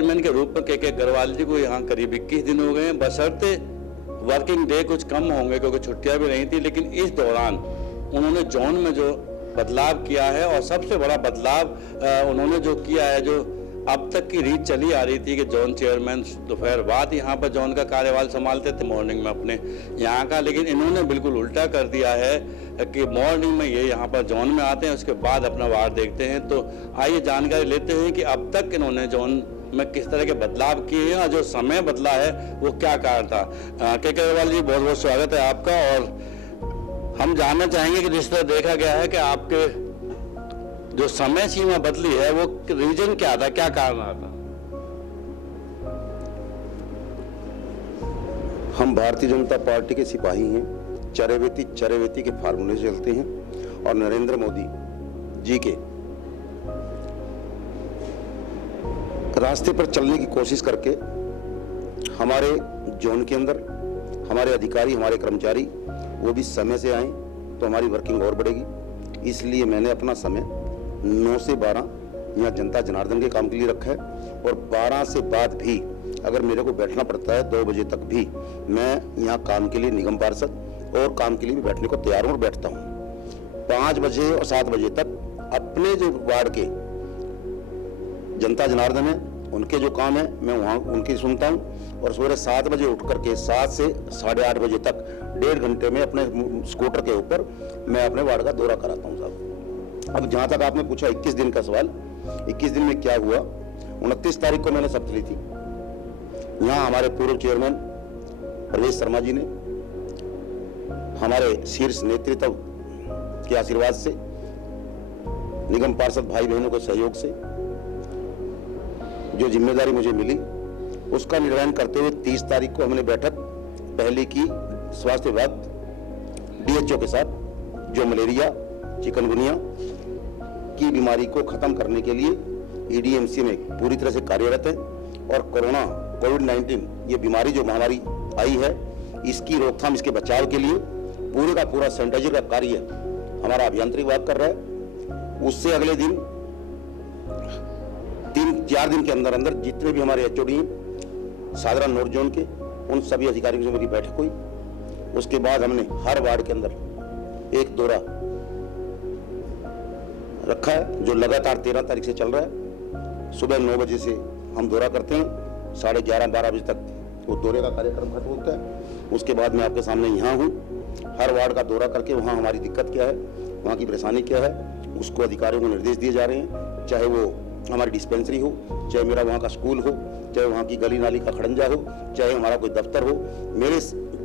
Chairman के रूप में के अग्रवाल जी को यहाँ करीब 21 दिन हो गए हैं, बशर्ते वर्किंग डे कुछ कम होंगे क्योंकि छुट्टियां भी नहीं थी। लेकिन इस दौरान उन्होंने जोन में जो बदलाव किया है, और सबसे बड़ा बदलाव उन्होंने जो किया है, जो अब तक की रीत चली आ रही थी कि जोन चेयरमैन दोपहर बाद यहाँ पर जोन का कार्यभार संभालते थे, मॉर्निंग में अपने यहाँ का, लेकिन इन्होंने बिल्कुल उल्टा कर दिया है कि मॉर्निंग में ये यहाँ पर जोन में आते हैं, उसके बाद अपना वार्ड देखते हैं। तो आइए जानकारी लेते हैं कि अब तक इन्होंने जोन में किस तरह के बदलाव किए हैं और जो समय बदला है वो क्या कारण था। के अग्रवाल जी, बहुत बहुत स्वागत है आपका। और हम जानना चाहेंगे कि जिस तरह देखा गया है कि आपके जो समय सीमा बदली है वो रीजन क्या था, क्या कारण था? हम भारतीय जनता पार्टी के सिपाही हैं, चरेवेती के फार्मूले से चलते हैं और नरेंद्र मोदी जी के रास्ते पर चलने की कोशिश करके हमारे जोन के अंदर हमारे अधिकारी, हमारे कर्मचारी वो भी समय से आए तो हमारी वर्किंग और बढ़ेगी। इसलिए मैंने अपना समय 9 से 12 यहाँ जनता जनार्दन के काम के लिए रखा है, और 12 से बाद भी अगर मेरे को बैठना पड़ता है 2 बजे तक भी मैं यहाँ काम के लिए निगम पार्षद और काम के लिए भी बैठने को तैयार हूँ और बैठता हूँ। 5 बजे और 7 बजे तक अपने जो वार्ड के जनता जनार्दन है उनके जो काम है मैं वहाँ उनकी सुनता हूँ, और सुबह 7 बजे उठ करके 7 से 8:30 बजे तक 1.5 घंटे में अपने स्कूटर के ऊपर मैं अपने वार्ड का दौरा कराता हूँ साहब। अब जहाँ तक आपने पूछा 21 दिन का सवाल, 21 दिन में क्या हुआ, 29 तारीख को मैंने शपथ ली थी। यहाँ हमारे पूर्व चेयरमैन प्रवेश शर्मा जी ने हमारे शीर्ष नेतृत्व के आशीर्वाद से, निगम पार्षद भाई बहनों के सहयोग से जो जिम्मेदारी मुझे मिली उसका निर्वहन करते हुए 30 तारीख को हमने बैठक पहले की स्वास्थ्य विभाग डीएचओ के साथ, जो मलेरिया चिकनगुनिया की बीमारी को खत्म करने के लिए ईडीएमसी में पूरी तरह से कार्यरत है, और कोरोना कोविड-19 ये बीमारी जो महामारी आई है इसकी रोकथाम, इसके बचाव के लिए पूरे का पूरा सैनिटाइजर का कार्य हमारा अभियंत्रिक विभाग कर रहा है। उससे अगले दिन 3-4 दिन के अंदर अंदर जितने भी हमारे एचओडी साधारण नॉर्थ जोन के उन सभी अधिकारियों से मेरी बैठक हुई। उसके बाद हमने हर वार्ड के अंदर एक दौरा रखा है जो लगातार 13 तारीख से चल रहा है। सुबह 9 बजे से हम दौरा करते हैं, 11:30-12 बजे तक वो दौरे का कार्यक्रम खत्म होता है। उसके बाद मैं आपके सामने यहाँ हूँ, हर वार्ड का दौरा करके वहाँ हमारी दिक्कत क्या है, वहाँ की परेशानी क्या है, उसको अधिकारियों को निर्देश दिए जा रहे हैं। चाहे वो हमारी डिस्पेंसरी हो, चाहे मेरा वहाँ का स्कूल हो, चाहे वहाँ की गली नाली का खड़ंजा हो, चाहे हमारा कोई दफ्तर हो, मेरे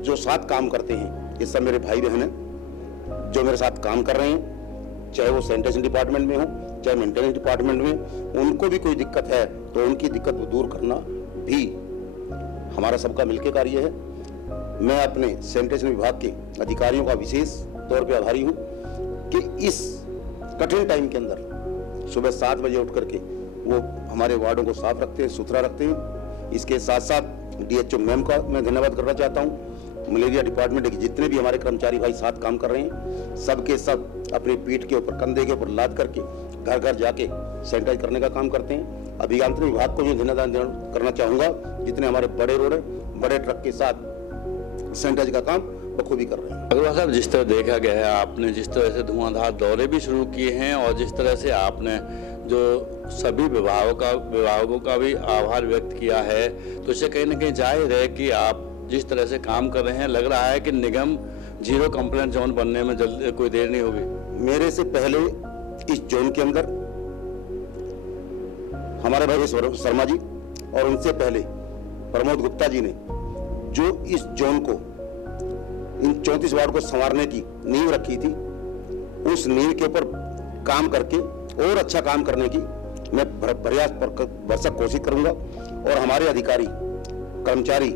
जो साथ काम करते हैं ये सब मेरे भाई बहन हैं जो मेरे साथ काम कर रहे हैं, चाहे वो सैनिटेशन डिपार्टमेंट में हो, चाहे मेंटेनेंस डिपार्टमेंट में, उनको भी कोई दिक्कत है तो उनकी दिक्कत दूर करना भी हमारा सबका मिलकर कार्य है। मैं अपने सैनिटेशन विभाग के अधिकारियों का विशेष तौर पे आभारी हूँ कि इस कठिन टाइम के अंदर सुबह 7 बजे उठ करके वो हमारे वार्डों को साफ रखते हैं, सुथरा रखते हैं। इसके साथ साथ डीएचओ मैम का मैं धन्यवाद करना चाहता हूँ। मलेरिया डिपार्टमेंट के जितने भी हमारे कर्मचारी भाई साथ काम कर रहे हैं, सबके सब अपनी पीठ के ऊपर, कंधे के ऊपर लाद करके घर घर जाके सैनिटाइज करने का काम करते हैं। अभियंत्रिक विभाग को भी धन्यवाद करना चाहूँगा, जितने हमारे बड़े रोड बड़े ट्रक के साथ सैनिटाइज का काम बखूबी कर रहे हैं। अग्रवाल साहब, जिस तरह देखा गया है, आपने जिस तरह से धुआंधार दौरे भी शुरू किए हैं और जिस तरह से आपने जो सभी विभागों का भी आभार व्यक्त किया है, तो इससे कहीं ना कहीं जाहिर है कि आप जिस तरह से काम कर रहे हैं, लग रहा है कि निगम 0 कंप्लेंट जोन बनने में जल्दी कोई देर नहीं होगी। मेरे से पहले इस जोन के अंदर हमारे भाई शर्मा जी और उनसे पहले प्रमोद गुप्ता जी ने जो इस जोन को, इन 34 वार्ड को संवारने की नींव रखी थी, उस नींव के ऊपर काम करके और अच्छा काम करने की मैं प्रयास भरसक कोशिश करूंगा, और हमारे अधिकारी कर्मचारी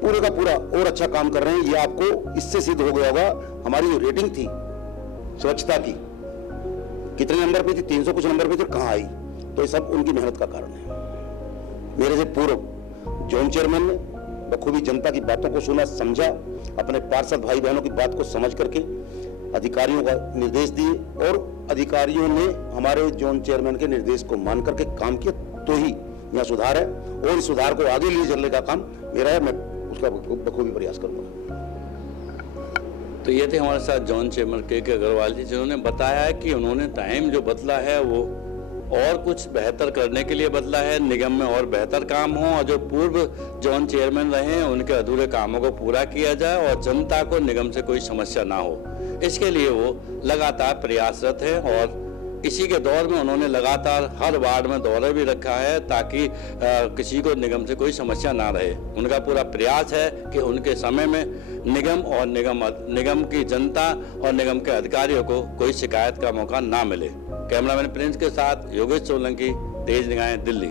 पूरे का पूरा और अच्छा काम कर रहे हैं। ये आपको इससे सिद्ध हो गया होगा, हमारी जो रेटिंग थी स्वच्छता की कितने नंबर पे थी, 300 कुछ नंबर पे थी, कहाँ आई, तो ये सब उनकी मेहनत का कारण है। मेरे से पूर्व जोन चेयरमैन ने बखूबी जनता की बातों को सुना, समझा, अपने पार्षद भाई बहनों की बात को समझ करके अधिकारियों का निर्देश दिए, और अधिकारियों ने हमारे जोन चेयरमैन के निर्देश को मान करके काम किया, तो ही यहाँ सुधार है और इस सुधार को आगे ले चलने का काम मेरा है। मैं उसका बखूबी प्रयास करूंगा। तो ये थे हमारे साथ जॉन चेम्बर के अग्रवाल जी, जिन्होंने बताया है कि उन्होंने टाइम जो बदला है वो और कुछ बेहतर करने के लिए बदला है, निगम में और बेहतर काम हो और जो पूर्व जॉन चेयरमैन रहे हैं उनके अधूरे कामों को पूरा किया जाए और जनता को निगम से कोई समस्या ना हो। इसके लिए वो लगातार प्रयासरत है और इसी के दौर में उन्होंने लगातार हर वार्ड में दौरे भी रखा है ताकि किसी को निगम से कोई समस्या ना रहे। उनका पूरा प्रयास है कि उनके समय में निगम और निगम की जनता और निगम के अधिकारियों को कोई शिकायत का मौका ना मिले। कैमरामैन प्रिंस के साथ योगेश सोलंकी, तेज निगाहें, दिल्ली।